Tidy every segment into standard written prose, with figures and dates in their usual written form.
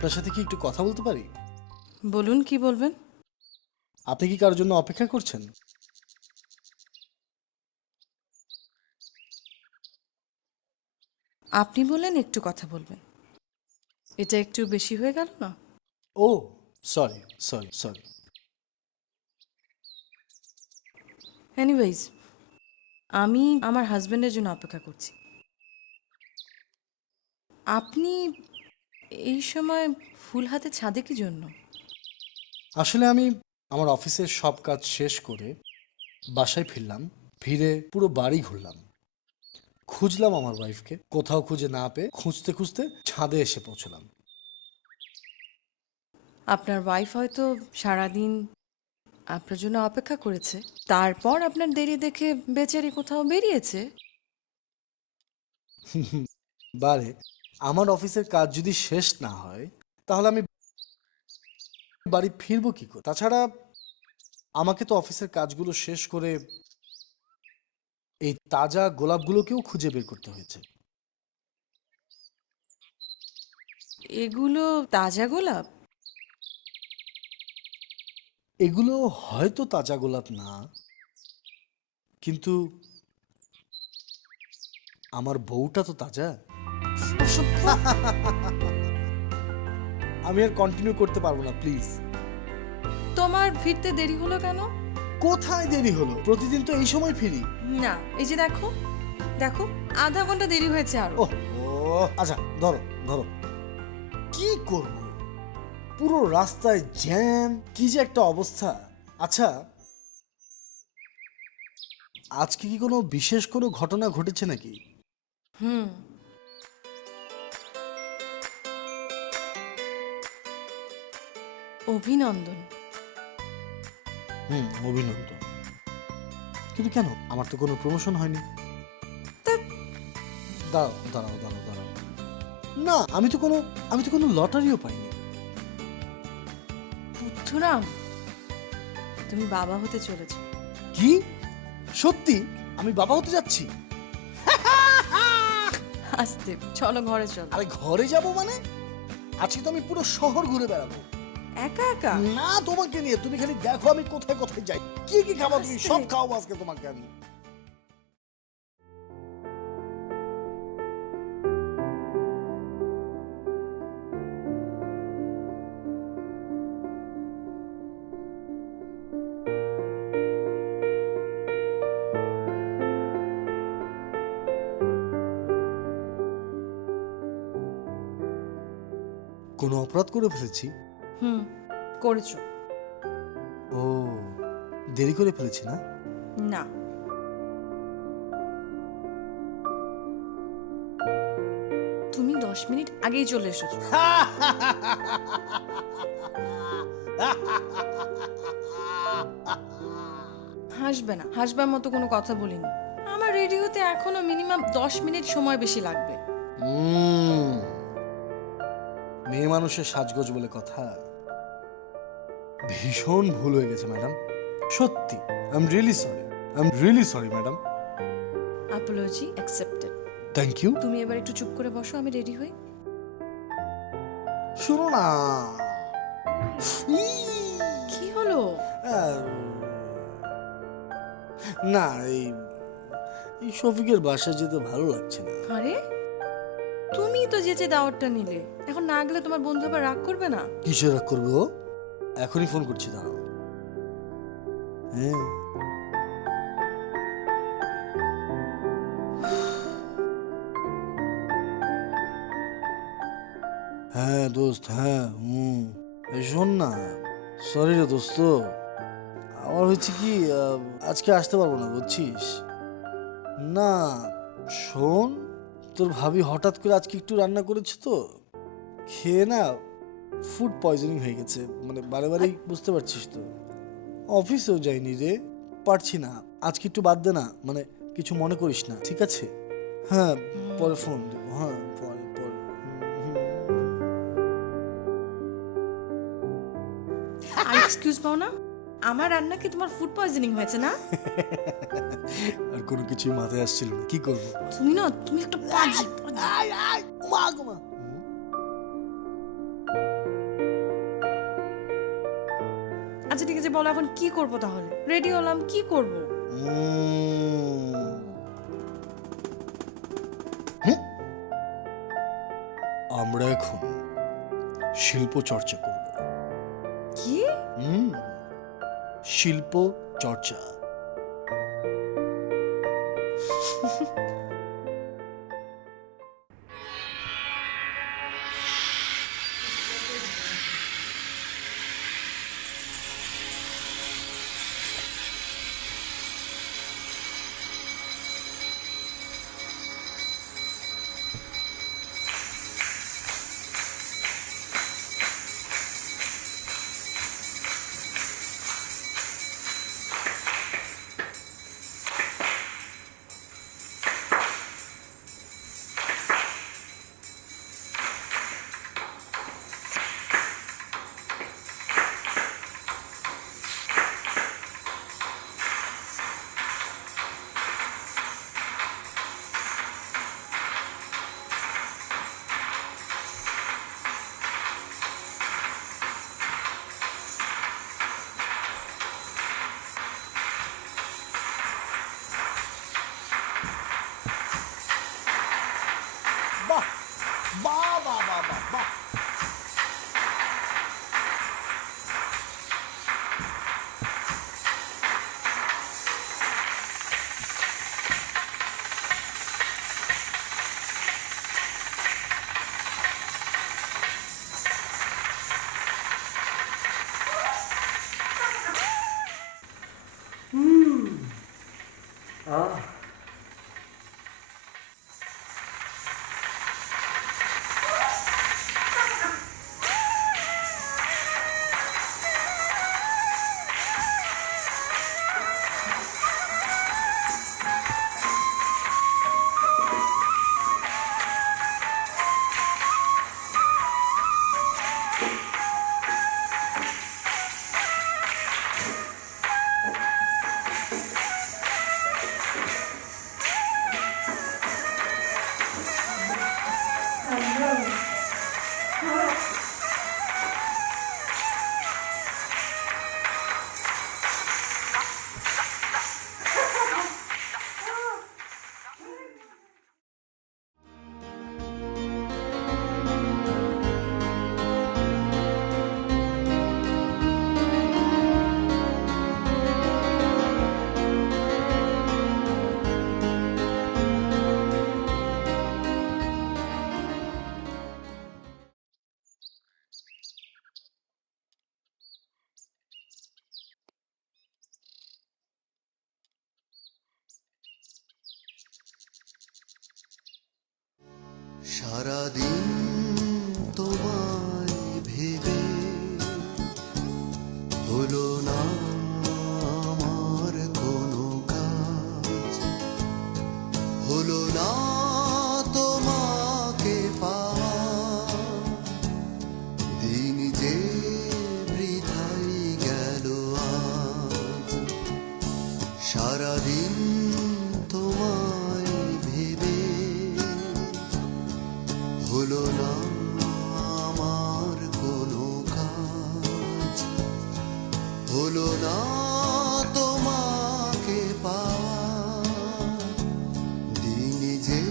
আপনার সাথে কি একটু কথা বলতে পারি? বলুন, কি বলবেন? আপনি কি কারোর জন্য অপেক্ষা করছেন? আপনি বললেন একটু কথা বলবেন, এটা একটু বেশি হয়ে গেল না? ও সরি সরি সরি। এনিওয়েজ, আমি আমার হাজবেন্ডের জন্য অপেক্ষা করছি। আপনি এই সময় ফুল হাতে ছাদে কি জন্য? আসলে আমি আমার অফিসের সব কাজ শেষ করে বাসায় ফিরলাম, ফিরে পুরো বাড়ি ঘুরলাম, খুঁজলাম আমার ওয়াইফকে, কোথাও খুঁজে না পেয়ে খুঁজতে খুঁজতে ছাদে এসে পৌঁছলাম। আপনার ওয়াইফ হয়তো সারাদিন আপনার জন্য অপেক্ষা করেছে, তারপর আপনার দেরি দেখে বেচারি কোথাও বেরিয়েছে। বারে, আমার অফিসের কাজ যদি শেষ না হয় তাহলে আমি বাড়ি ফিরবো কি করে? তাছাড়া আমাকে তো অফিসের কাজগুলো শেষ করে এই তাজা গোলাপগুলোকেও খুঁজে বের করতে হয়েছে। এগুলো তাজা গোলাপ? এগুলো হয়তো তাজা গোলাপ না, কিন্তু আমার বউটা তো তাজা। আমি আর কন্টিনিউ করতে পারবো না, প্লিজ। তোমার ফিরতে দেরি হলো কেন? কোথায় দেরি হলো? প্রতিদিন তো এই সময় ফিরি। না, এই যে দেখো দেখো, আধা ঘন্টা দেরি হয়েছে আরো। ও আচ্ছা, ধরো ধরো, কি করব, পুরো রাস্তায় জ্যাম, কি যে একটা অবস্থা। আচ্ছা, আজকে কি কোনো বিশেষ কোনো ঘটনা ঘটেছে নাকি? হুম, অভিনন্দন। অভিনন্দন। কিন্তু কেন? আমার তো কোনো প্রমোশন হয়নি। দাঁড়াও দাঁড়াও দাঁড়াও দাঁড়াও, না, আমি তো কোনো লটারিও পাইনি। পুত্তুরাম, তুমি বাবা হতে চলেছ। কি? সত্যি আমি বাবা হতে যাচ্ছি? আস্তে, চলো ঘরে চলো। আরে ঘরে যাব মানে? আজকে তো আমি পুরো শহর ঘুরে বেড়াবো। একা একা? না, তোমাকে নিয়ে। তুমি খালি দেখো আমি কোথায় কোথায় যাই, কি কি খাবো তুমি আস্তে। সব খাওয়াবো আজকে তোমাকে আমি। কোনো অপরাধ করে ফেলেছি? হুম, করেছো। ও, দেরি করে ফেলেছি না? না, তুমি 10 মিনিট আগেই চলে এসেছো। হাসবে না, হাসবার মতো কোনো কথা বলিনি। আমার রেডি হতে এখনো মিনিমাম 10 মিনিট সময় বেশি লাগবে। মেয়ে মানুষের সাজগোজ বলে কথা। ভীষণ ভুল হয়ে গেছে ম্যাডাম, সত্যি। I am really sorry madam. Apology accepted. Thank you. তুমি এবার একটু চুপ করে বসো, আমি রেডি হই। শুনো না, কি হলো? আহ, না, এই এই শফিকের বাসায় যেতে ভালো লাগছে না। আরে, তুমি তো যেচে দাওয়াতটা নিলে, এখন না গেলে তোমার বন্ধু আবার রাগ করবে না? কিসের রাগ করবে ও? এখনই ফোন করছি, দাঁড়াও। হ্যাঁ, হ্যাঁ দোস্ত, হ্যাঁ। এই শোন না, সরি রে দোস্ত, আমার হচ্ছে কি, আজকে আসতে পারবো না, বুঝছিস? না, শোন, তোর ভাবি হঠাৎ করে আজকে একটু রান্না করেছে তো, খেয়ে না ফুড পয়জনিং হয়ে গেছে, মানে বারে বারেই, বুঝতে পারছিস তো। অফিসেও যাইনি রে, পারছি না, আজকে একটু বাদ দে না, মানে কিছু মনে করিস না, ঠিক আছে? হ্যাঁ, পরে ফোন দেবো, হ্যাঁ পরে পরে। আর এক্সকিউজ পাও না, আমার রান্না কি তোমার ফুড পয়জনিং হয়েছে না? আর কোনো কিছুই মাথায় আসছিল না, কি করবো? তুমি না, তুমি একটা পাজি। মা গো মা। বলো এখন কি করব, তাহলে রেডি হলাম, কি করব? হুম? আমরা এখন শিল্প চর্চা করব। কি? শিল্প চর্চা। বাহ বাহ বাহ বাহ বাহ বাহ। সারাদিন তোমায় ভেবে হলো না আমার কোনো কাজ, হলো না তোমাকে পাওয়া, দিন যে বৃথাই গেল আজ। সারাদিন তোমায় ভেবে হলো না আমার কোনো কাজ, হলো না তোমাকে পাওয়া, দিন যে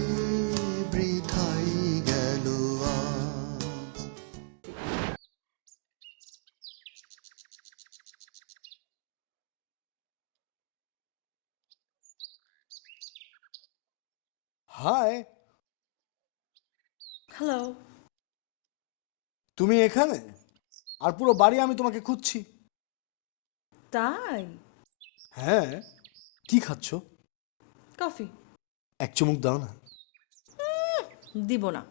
বৃথাই গেল আজ। Hi, hello. তুমি এখানে? আর পুরো বাড়ি আমি তোমাকে খুঁজছি। তাই? হ্যাঁ, কি খাচ্ছ? কফি। এক চুমুক দাও না। দিব না।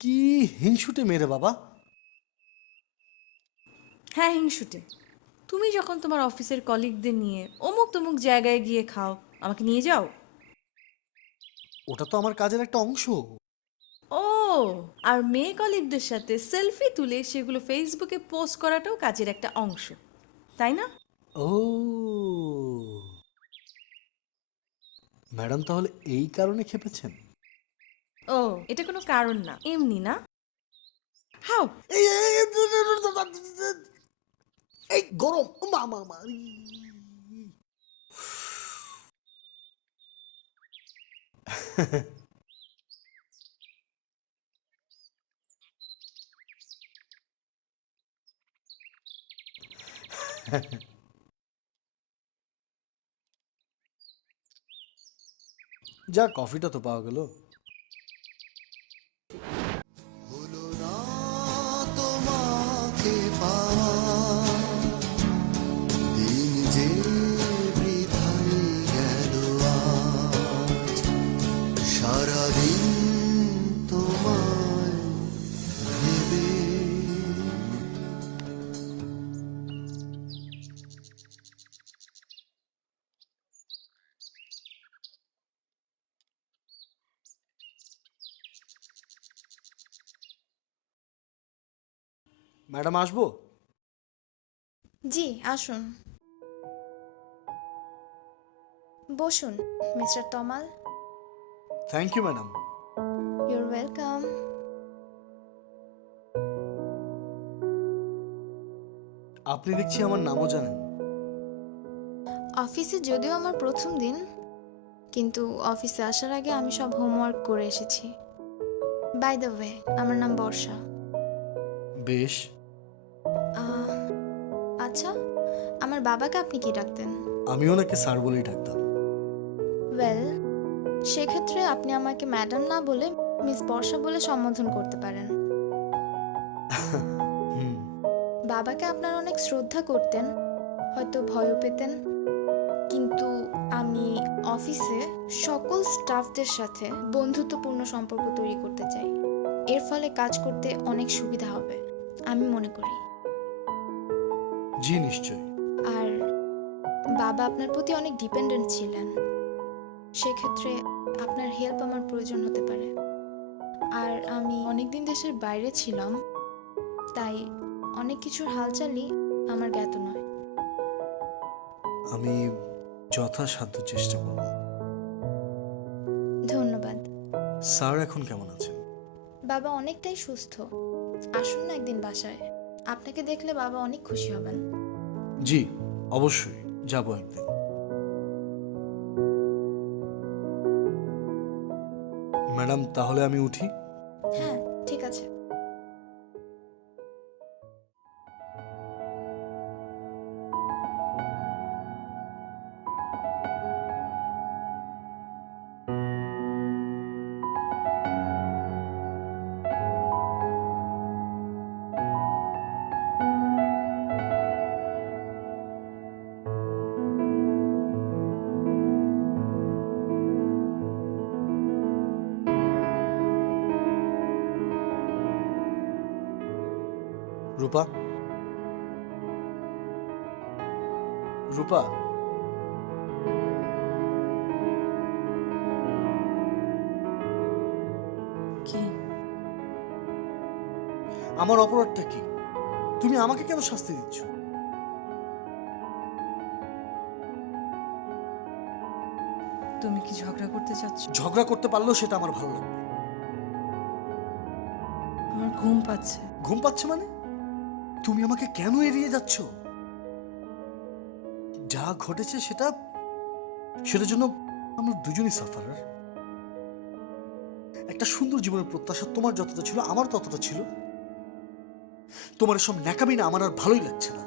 কি হিংসুটে মেরে বাবা। হ্যাঁ, হিংসুটে। তুমি যখন তোমার অফিসের কলিগদের নিয়ে অমুক তমুক জায়গায় গিয়ে খাও, আমাকে নিয়ে যাও। ওটা তো আমার কাজের একটা অংশ। ও, আর মেয়ে কলিগদের সাথে সেলফি তুলে সেগুলো ফেসবুকে পোস্ট করাটাও কাজের একটা অংশ, তাই না? ও ম্যাডাম, তাহলে এই কারণে খেপেছেন? ও, এটা কোনো কারণ না, এমনি না। হাও। এই গরম, মা মা মা। যা, কফিটা তো পাওয়া গেল। হলো না তোমাকে পাওয়া, দিন যে বৃথাই গেল আজ, সারাদিন তোমায় ভেবে। ম্যাডাম আসবো? জি আসুন, বসুন mister Tamal. Thank you madam. Your welcome. আপনি দেখছি আমার নামও জানেন। অফিসে যদিও আমার প্রথম দিন, কিন্তু অফিসে আসার আগে আমি সব হোমওয়ার্ক করে এসেছি। বাই দ্য ওয়ে, আমার নাম বর্ষা। বেশ। আচ্ছা, আমার বাবাকে আপনি কি ডাকতেন? আমি ওনাকে স্যার বলেই ডাকতাম। ওয়েল, সেক্ষেত্রে আপনি আমাকে ম্যাডাম না বলে মিস বর্ষা বলে সম্বোধন করতে পারেন। হুম। বাবাকে আপনার অনেক শ্রদ্ধা করতেন, হয়তো ভয়ও পেতেন, কিন্তু আমি অফিসে সকল স্টাফদের সাথে বন্ধুত্বপূর্ণ সম্পর্ক তৈরি করতে চাই। এর ফলে কাজ করতে অনেক সুবিধা হবে আমি মনে করি। জি নিশ্চয়। আর বাবা আপনার প্রতি অনেক ডিপেন্ডেন্ট ছিলেন, সেক্ষেত্রে আপনার হেল্প আমার প্রয়োজন হতে পারে। আর আমি অনেকদিন দেশের বাইরে ছিলাম, তাই অনেক কিছুর হালচালই আমার জ্ঞাত নয়। আমি যথাসাধ্য চেষ্টা করব। ধন্যবাদ। স্যার এখন কেমন আছেন? বাবা অনেকটাই সুস্থ। আসুন না একদিন বাসায়, আপনাকে দেখলে বাবা অনেক খুশি হবেন। জি অবশ্যই যাব একদিন। ম্যাডাম তাহলে আমি উঠি? হ্যাঁ ঠিক আছে। রূপা, রূপা, কি? আমার অপরাধটা কি? তুমি আমাকে কেন শাস্তি দিচ্ছ? তুমি কি ঝগড়া করতে চাচ্ছ? ঝগড়া করতে পারলেও সেটা আমার ভালো লাগবে। আমার ঘুম পাচ্ছে। ঘুম পাচ্ছে মানে? তুমি আমাকে কেন এড়িয়ে যাচ্ছ? যা ঘটেছে সেটার জন্য আমরা দুজনই সাফারার। একটা সুন্দর জীবনের প্রত্যাশা তোমার যতটা ছিল আমার ততটা ছিল। তোমার সব ন্যাকামি না আমার আর ভালোই লাগছে না।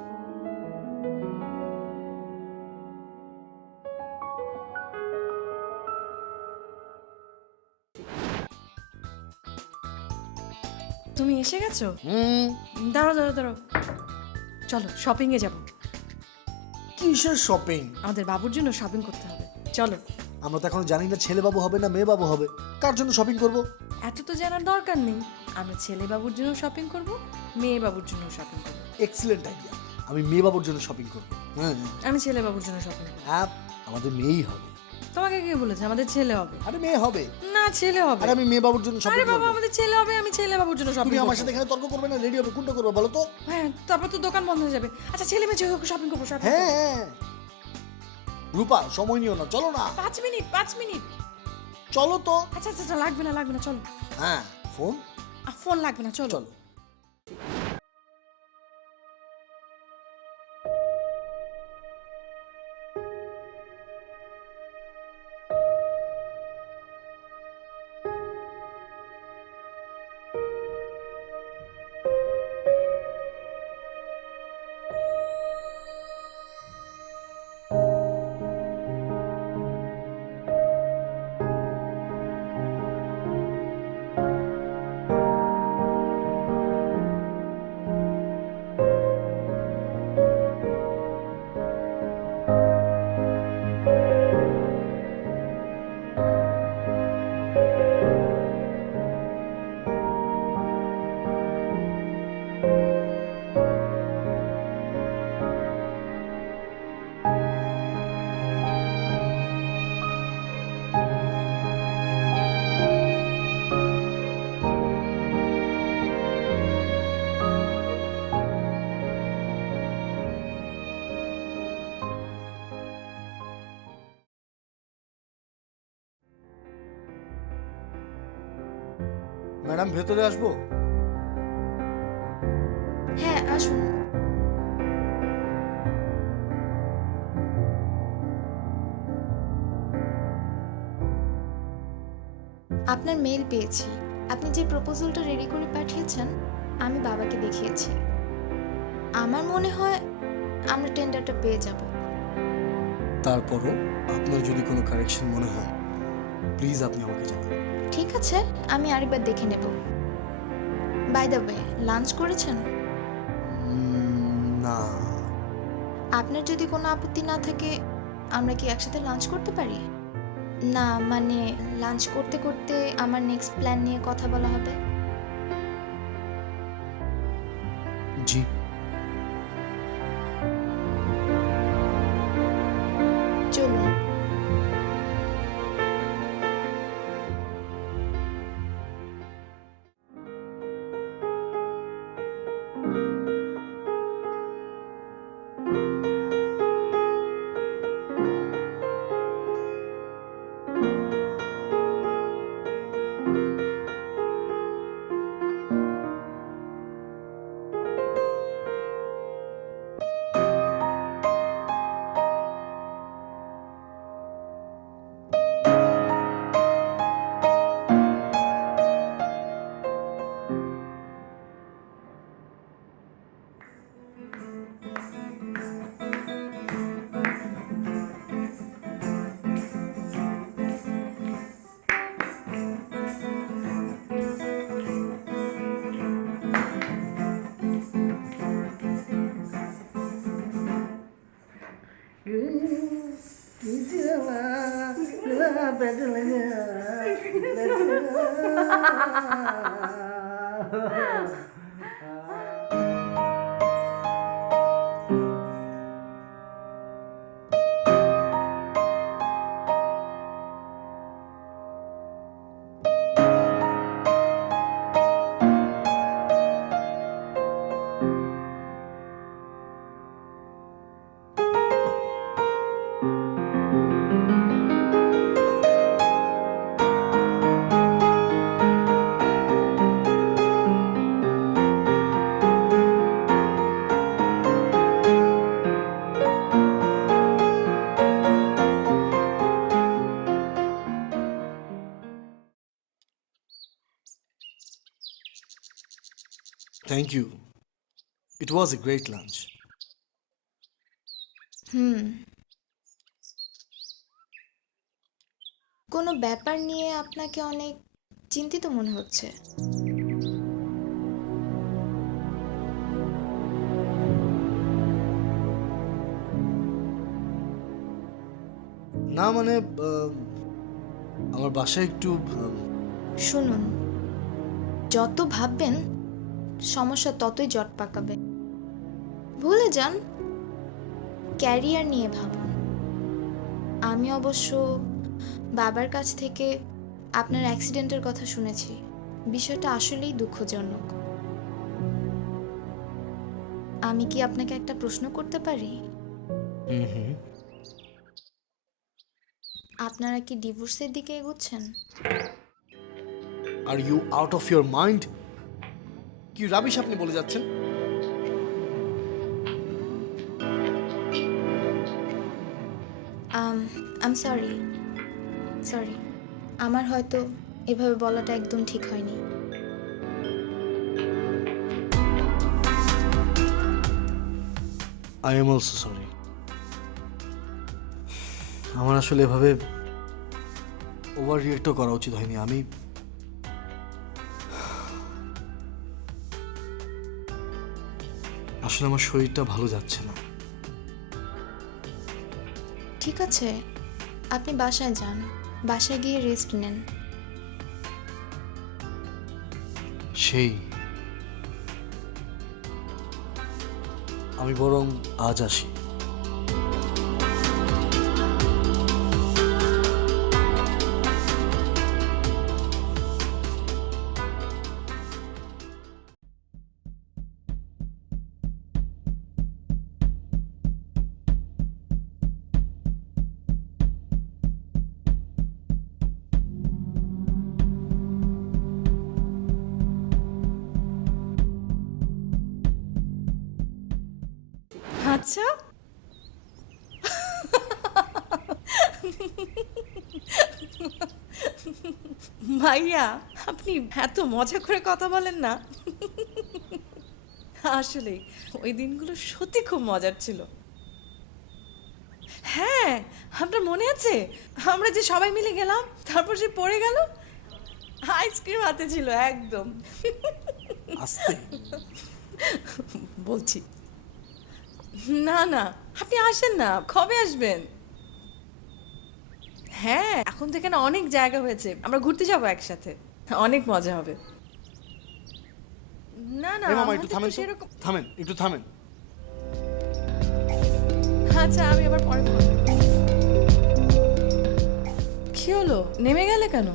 তুমি এসে গেছো? দাঁড়াও দাঁড়াও দাঁড়াও, চলো শপিং এ যাবো। কিসের শপিং? আমাদের বাবুর জন্য শপিং করতে হবে, চলো। আমরা তো এখনো জানি না ছেলে বাবু হবে না মেয়ে বাবু হবে। কার জন্য শপিং করব? এত তো জানার দরকার নেই। আমরা ছেলে বাবুর জন্য শপিং করব, মেয়ে বাবুর জন্য শপিং করব। Excellent idea. আমি মেয়ে বাবুর জন্য শপিং করব। হ্যাঁ আমি ছেলে বাবুর জন্য শপিং করব। হ্যাঁ, আমাদের মেয়েই হবে। তোমাকে কে বলেছে আমাদের ছেলে হবে? আরে মেয়ে হবে। না ছেলে হবে। আরে আমি মেয়ে বাবুর জন্য আরে শপিং বাবা করব। আমাদের ছেলে হবে, আমি ছেলে বাবুর জন্য শপিং তুমি করব। আমার সাথে এখানে তর্ক করবে না, রেডি হবে কোনটা করবে বলো তো? হ্যাঁ, তারপর তো দোকান বন্ধ হয়ে যাবে। আচ্ছা ছেলে মেয়ে শপিং করবো, শপিং হ্যাঁ হ্যাঁ। রূপা সময় নিও না, চলো না। 5 মিনিট 5 মিনিট। চলো তো। আচ্ছা আচ্ছা লাগবে না লাগবে না, চলো। হ্যাঁ ফোন। ফোন লাগবে না, চলো। চলো। ম্যাডাম ভেতরে আসবো? হ্যাঁ, আসুন। আপনার মেল পেয়েছি। আপনি যে প্রপোজালটা রেডি করে পাঠিয়েছেন, আমি বাবাকে দেখিয়েছি। আমার মনে হয় আমরা টেন্ডারটা পেয়ে যাব। তারপরও আপনার যদি কোনো কারেকশন মনে হয় প্লিজ আপনি আমাকে জানান। ঠিক আছে, আমি আরেকবার দেখে নেব। বাই দ্য ওয়ে, লাঞ্চ করেছেন? না, আপনার যদি কোনো আপত্তি না থাকে আমরা কি একসাথে লাঞ্চ করতে পারি? না মানে লাঞ্চ করতে করতে আমার নেক্সট প্ল্যান নিয়ে কথা বলা হবে। জি। চলুন। Thank you, it was a great lunch. কোনো ব্যাপার নিয়ে আপনাকে অনেক চিন্তিত মনে হচ্ছে। না মানে আমার বাসায় একটু শুনুন, যত ভাববেন সমস্যা ততই জট পাকাবে। ভুলে যান, ক্যারিয়ার নিয়ে ভাবুন। আমি অবশ্য বাবার কাছ থেকে আপনার অ্যাক্সিডেন্টের কথা শুনেছি। বিষয়টা আসলেই দুঃখজনক। আমি কি আপনাকে একটা প্রশ্ন করতে পারি? আপনারা কি ডিভোর্সের দিকে এগোচ্ছেন? Are you out of your mind? কি রাবিশ আপনি বলে যাচ্ছেন? আম সরি, আমার হয়তো এভাবে বলাটা একদম ঠিক হয়নি। I am also sorry. আমার আসলে এভাবে ওভার রিয়েক্টও করা উচিত হয়নি। আমি আসলে আমার শরীরটা ভালো যাচ্ছে না। ঠিক আছে, আপনি বাসায় যান, বাসায় গিয়ে রেস্ট নেন। সেই আমি বরং আজ আসি। আচ্ছা, ভাইয়া আপনি এত মজা করে কথা বলেন না। আসলে ওই দিনগুলো সত্যি খুব মজার ছিল। হ্যাঁ, আপনার মনে আছে আমরা যে সবাই মিলে গেলাম, তারপর সে পড়ে গেল, আইসক্রিম হাতে ছিল একদম। আস্তে। বলছি না না, আপনি আসেন না, কবে আসবেন? হ্যাঁ, এখন থেকে না অনেক জায়গা হয়েছে, আমরা ঘুরতে যাবো একসাথে, অনেক মজা হবে। না না, এ মামা আমাদের একটু তো থামেন তো। সেরকম। থামেন, একটু থামেন। আচ্ছা, আমি আবার পরে ফোন করব। কি হলো, নেমে গেলে কেন?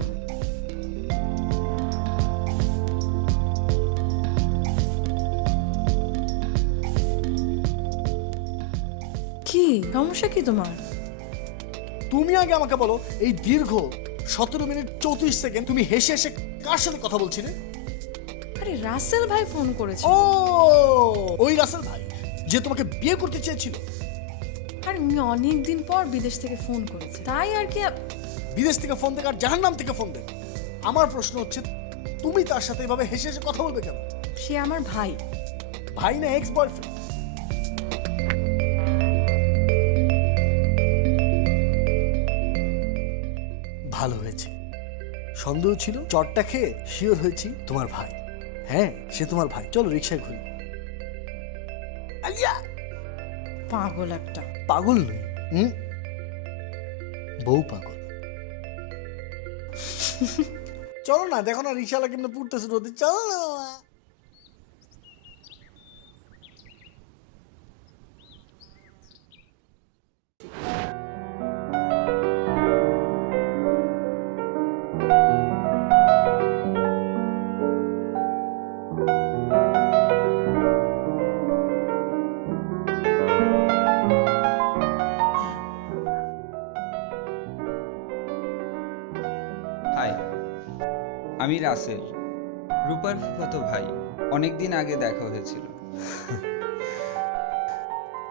কি সমস্যা কি তোমার? তুমি আগে আমাকে বলো, এই দীর্ঘ 17 মিনিট 34 সেকেন্ড তুমি হেসে হেসে কার সাথে কথা বলছিলে? আরে রাসেল ভাই ফোন করেছে। ও, ওই রাসেল ভাই যে তোমাকে বিয়ে করতে চেয়েছিল। আর উনি অনেকদিন পর বিদেশ থেকে ফোন করেছে, তাই আর কি। বিদেশ থেকে ফোন থেকে আর জাহান্নাম থেকে ফোন দেবে। আমার প্রশ্ন হচ্ছে, তুমি তার সাথে এভাবে হেসে হেসে কথা বলবে কেন? সে আমার ভাই। ভাই না এক্স বয়ফ্রেন্ড? ভালো হয়েছে, সন্দেহ ছিল, চটটা খেয়ে শিওর হয়েছি তোমার ভাই। হ্যাঁ, সে তোমার ভাই। চলো রিক্সায় ঘুরি। আলিয়া, পাগল একটা। পাগল নই, বউ পাগল। চলো না, দেখো না রিক্সাওয়ালা কেমনে পুড়তেছে রোদে। চলো না বাবা। হাই, আমি রাসেল, রূপার ফুফাতো ভাই। অনেকদিন আগে দেখা হয়েছিল।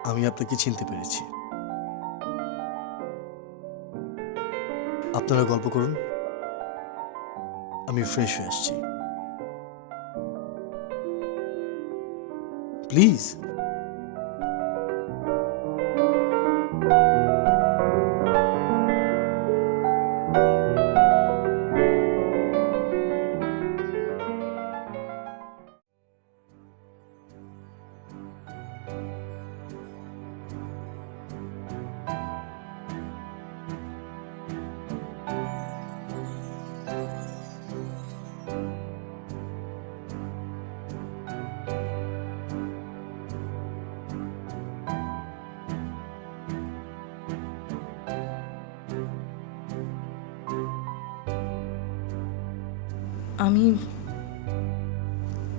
আমি আপনাকে চিনতে পেরেছি। আপনারা গল্প করুন, আমি ফ্রেশ হয়ে আসছি। প্লিজ। আমি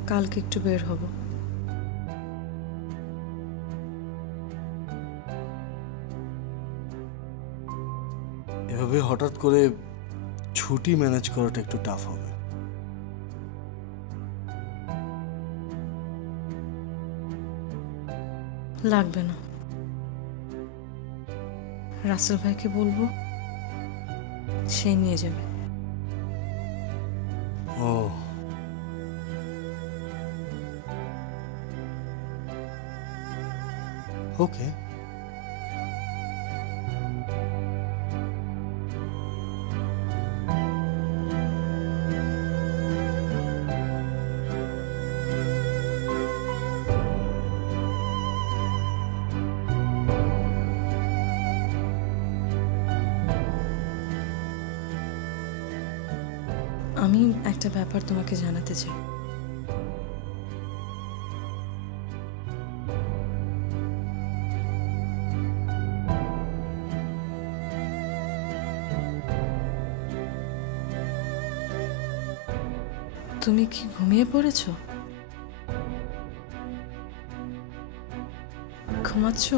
কালকে একটু বের হব। এভাবে হঠাৎ করে ছুটি ম্যানেজ করাটা একটু টাফ হবে। লাগবে না, রাসেল ভাইকে বলবো, সে নিয়ে যাবে। ও, ওকে। আমি একটা ব্যাপার তোমাকে জানাতে চাই। তুমি কি ঘুমিয়ে পড়েছো? ঘুমাচ্ছো?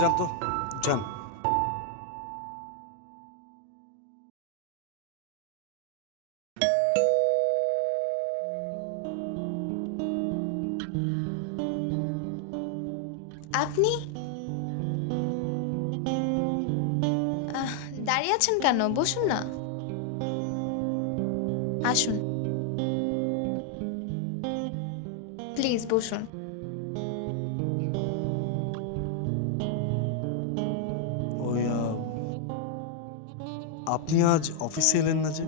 যান তো, যান। আপনি দাঁড়িয়ে আছেন কেন? বসুন না, আসুন প্লিজ বসুন। ওই আপনি আজ অফিসে এলেন না যে?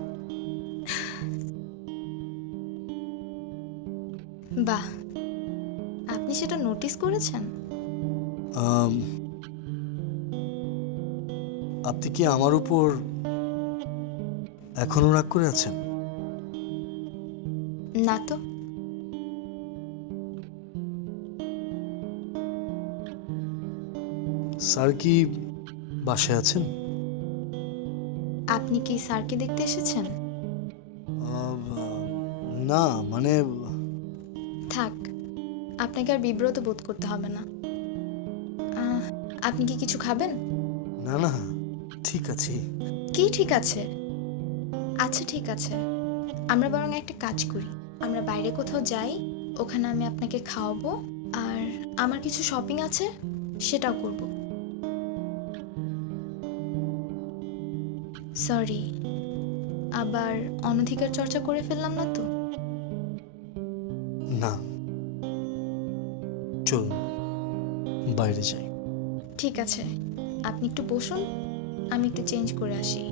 বাহ, আপনি সেটা নোটিস করেছেন? আম, আপনি কি আমার উপর এখনো রাগ করে আছেন? না তো। স্যার কি বাসায় আছেন? আপনি কি স্যারকে দেখতে এসেছেন? না, মানে থাক, আপনাকে আর বিব্রত বোধ করতে হবে না। আপনি কি কিছু খাবেন? না না, ঠিক আছে। কি ঠিক আছে? আচ্ছা ঠিক আছে, আমরা বরং একটা কাজ করি, আমরা বাইরে কোথাও যাই, ওখানে আমি আপনাকে খাওয়াবো, আর আমার কিছু শপিং আছে সেটাও করব। সরি, আবার অনধিকার চর্চা করে ফেললাম না তো? না, চলুন বাইরে যাই। ঠিক আছে, আপনি একটু বসুন, আমি একটু চেঞ্জ করে আসি।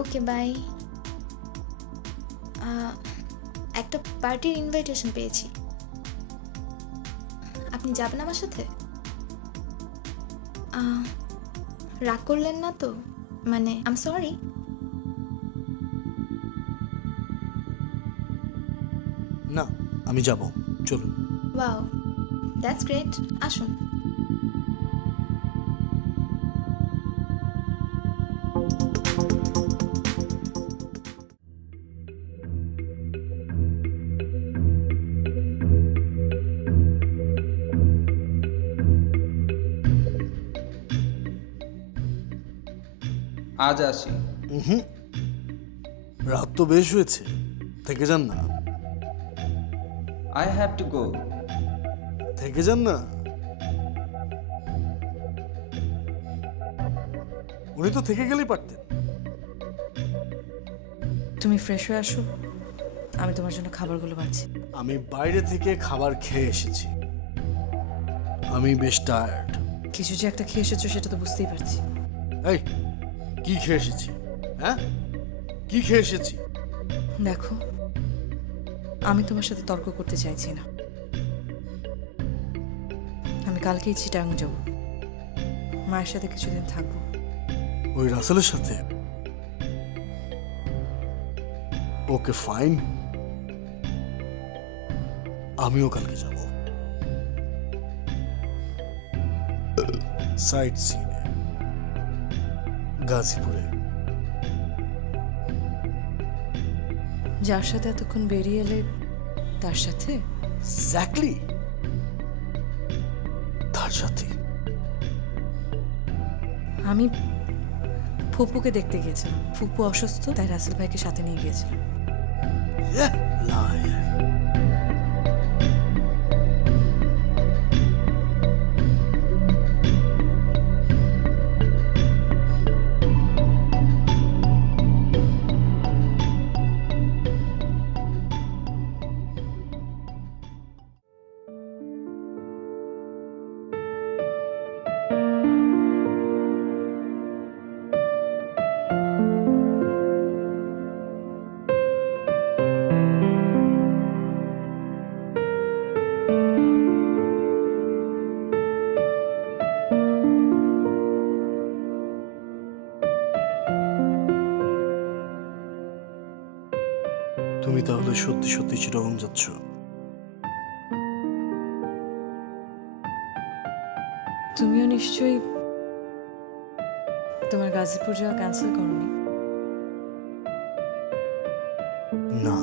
Okay bye. একটা পার্টির ইনভাইটেশন পেয়েছি, আপনি যাবেন আমার সাথে? রাগ করলেন না তো? মানে আই এম সরি। না, আমি যাব, চলুন। ওয়াও, দ্যাটস গ্রেট, আসুন। আজ আসি। হুম, রাত তো বেশ হয়েছে, থেকে যান না। I have to go. থেকে যান না। উনি তো থেকে গেলেই পারতেন। তুমি ফ্রেশ হয়ে আসো, আমি তোমার জন্য খাবারগুলো বাড়ছি। আমি বাইরে থেকে খাবার খেয়ে এসেছি, আমি বেশ টায়ার্ড। কিছু যে একটা খেয়ে এসেছো সেটা তো বুঝতেই পারছি। এই, কি খেয়ে এসেছি? হ্যাঁ, কি খেয়ে এসেছি? দেখো, আমি তোমার সাথে তর্ক করতে চাইছি না। আমি কালকেই চিটাং যাব, মায়ের সাথে কিছুদিন থাকবো। ওই রাসেলের সাথে? ওকে ফাইন, আমিও কালকে যাব সাইট সিনে। গাজীপুরে। যার সাথে এতক্ষণ বেরিয়ে এলে তার সাথে? এক্স্যাক্টলি, তার সাথে। আমি ফুপুকে দেখতে গিয়েছিলাম। ফুপু অসুস্থ, তাই রাসেল ভাইকে সাথে নিয়ে গিয়েছিলাম। Liar. তুমি তাহলে সত্যি সত্যি চিটাগং যাচ্ছ? তুমিও নিশ্চয়ই তোমার গাজীপুর যাওয়া ক্যান্সেল করনি? না,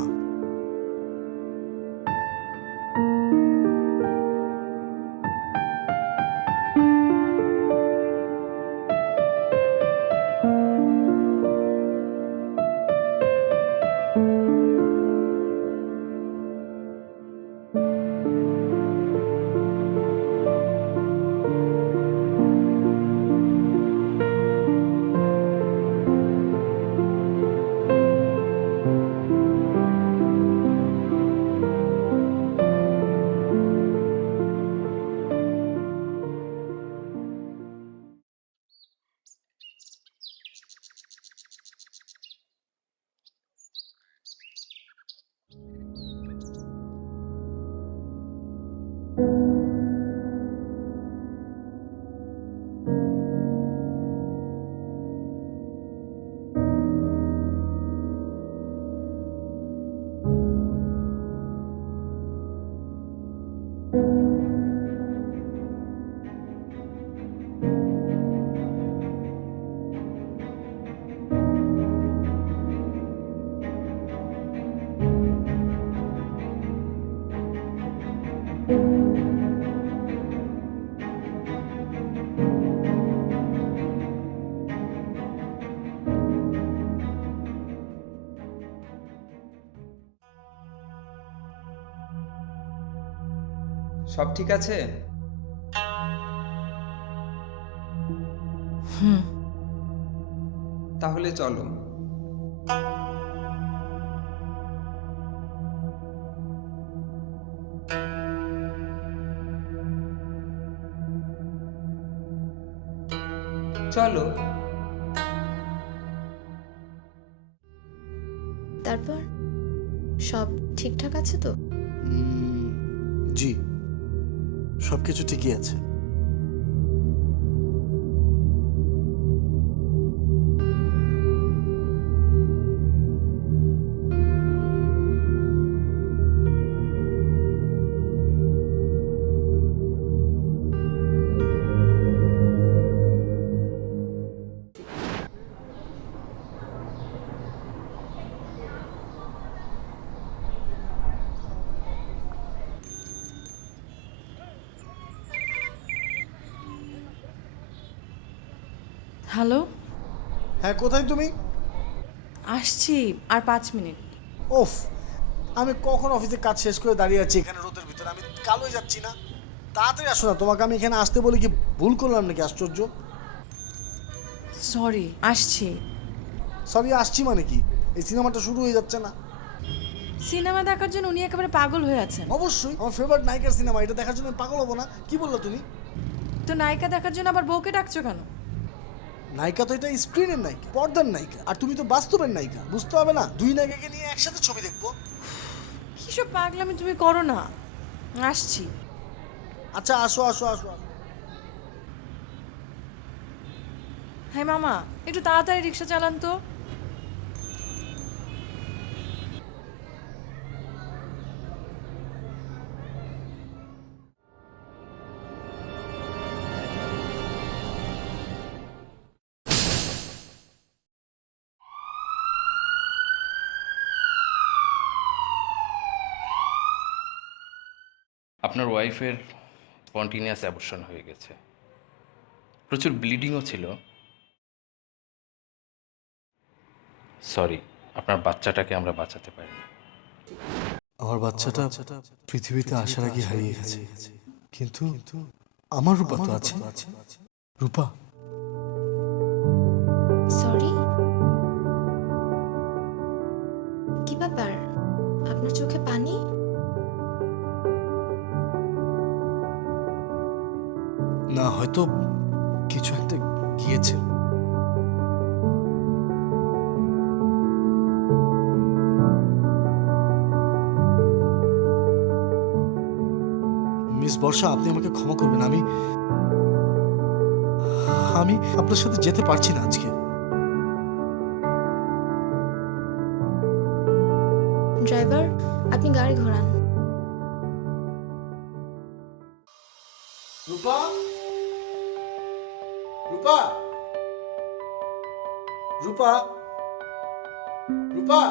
সব ঠিক আছে? হুম। তাহলে চলো। চলো। তারপর সব ঠিকঠাক আছে তো? জি, সবকিছু ঠিকই আছে। হ্যালো, হ্যাঁ, কোথায় তুমি? আসছি আর 5 মিনিট। ওফ, আমি কখন অফিসে কাজ শেষ করে দাঁড়িয়ে আছি এখানে রোদের ভিতরে, আমি কালোই যাচ্ছি না? তাড়াতাড়ি আসো না, তোমাকে আমি এখানে আসতে বলে কি ভুল করলাম নাকি? আশ্চর্য। সরি, আসছি। সরি, আসছি মানে কি? এই সিনেমাটা শুরু হয়ে যাচ্ছে না? সিনেমা দেখার জন্য উনি একেবারে পাগল হয়ে আছেন। অবশ্যই, আমার ফেভারিট নায়িকার সিনেমা, এটা দেখার জন্য আমি পাগল হবো না? কি বললো তুমি? তো নায়িকা দেখার জন্য আবার বউকে ডাকছো কেন? নায়িকা তো এটা স্ক্রিনের নায়িকা, পর্দার নায়িকা, আর তুমি তো বাস্তবের নায়িকা। বুঝতে হবে না? দুই নায়িকাকে নিয়ে একসাথে ছবি দেখবো? কিসব পাগলামি তুমি করো না। আসছি। আচ্ছা, আসো আসো আসো। হ্যাঁ মামা, একটু তাড়াতাড়ি রিক্সা চালান তো। আপনার ওয়াইফের কন্টিনিউয়াস অ্যাবর্শন হয়ে গেছে, প্রচুর ব্লিডিংও ছিল। সরি, আপনার বাচ্চাটাকে আমরা বাঁচাতে পারিনি। আমার বাচ্চাটা পৃথিবীতে আসার আগে হারিয়ে গেছে, কিন্তু আমার রূপা তো আছে। রূপা, সরি, কি ব্যাপার? আপনার চোখে পানি? না, হয়তো কিছু একটা গিয়েছে। মিস বর্ষা, আপনি আমাকে ক্ষমা করবেন। আমি আমি আপনার সাথে যেতে পারছি না আজকে। ড্রাইভার, আপনি গাড়ি ঘোরান। রূপা, রূপা, রূপা, রূপা।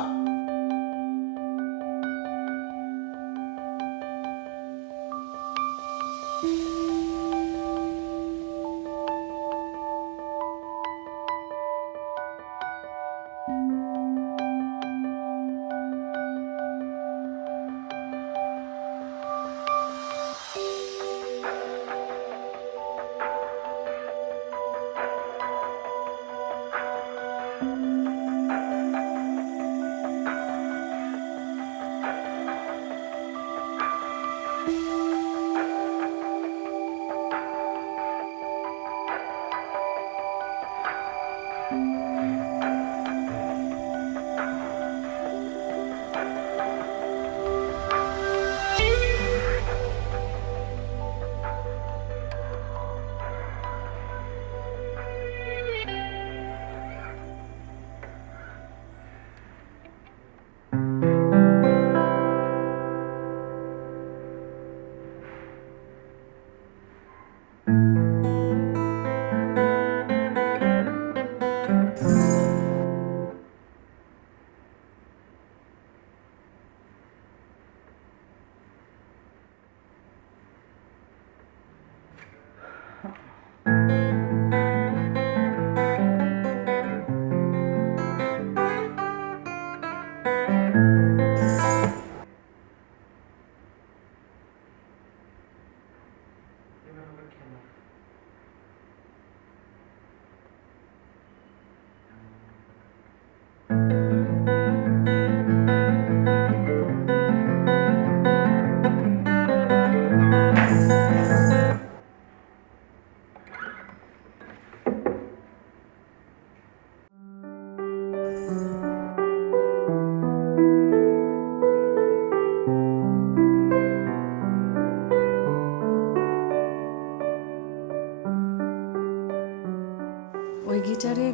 ওই গিটারে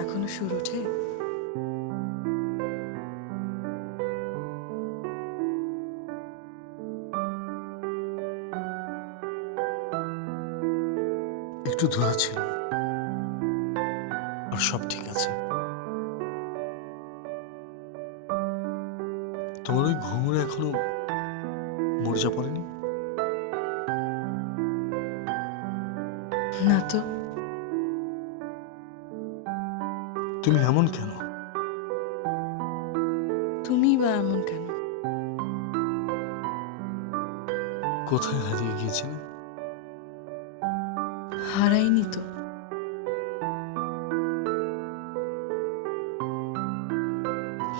এখনো সুর ওঠে? একটু ধুলা ছিল, আর সব ঠিক আছে। তোমার ওই ঘুঙুরে এখনো মরিচা পড়েনি? না তো। তুমি এমন কেন? তুমি বা এমন কেন? কোথায় হারিয়ে গিয়েছিলে? হারাইনি তো।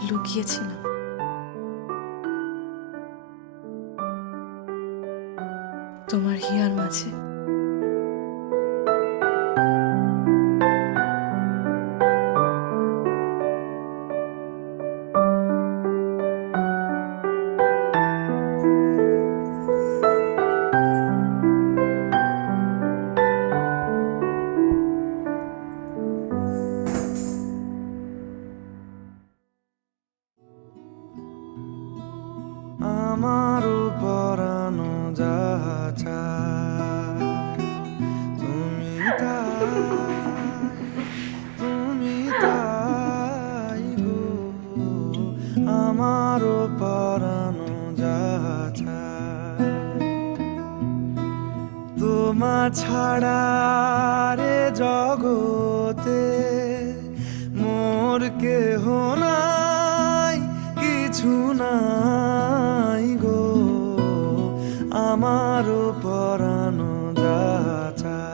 লুকিয়েছিলাম। তোমার হিয়ার মাঝে। আমারও পরানো যাহা চায়, তুমি তাই গো। আমারও পরানো যাহা চায়, ছাড়া রে জগতে মোর কেহ নাই, কিছু নাই গো, আমারও পরানো যা চায়।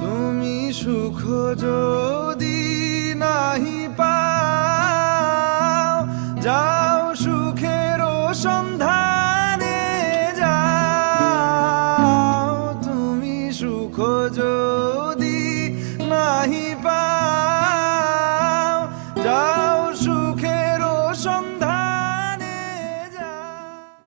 তুমি সুখ যদি নাহি পাও, যাও সুখের সন্ধান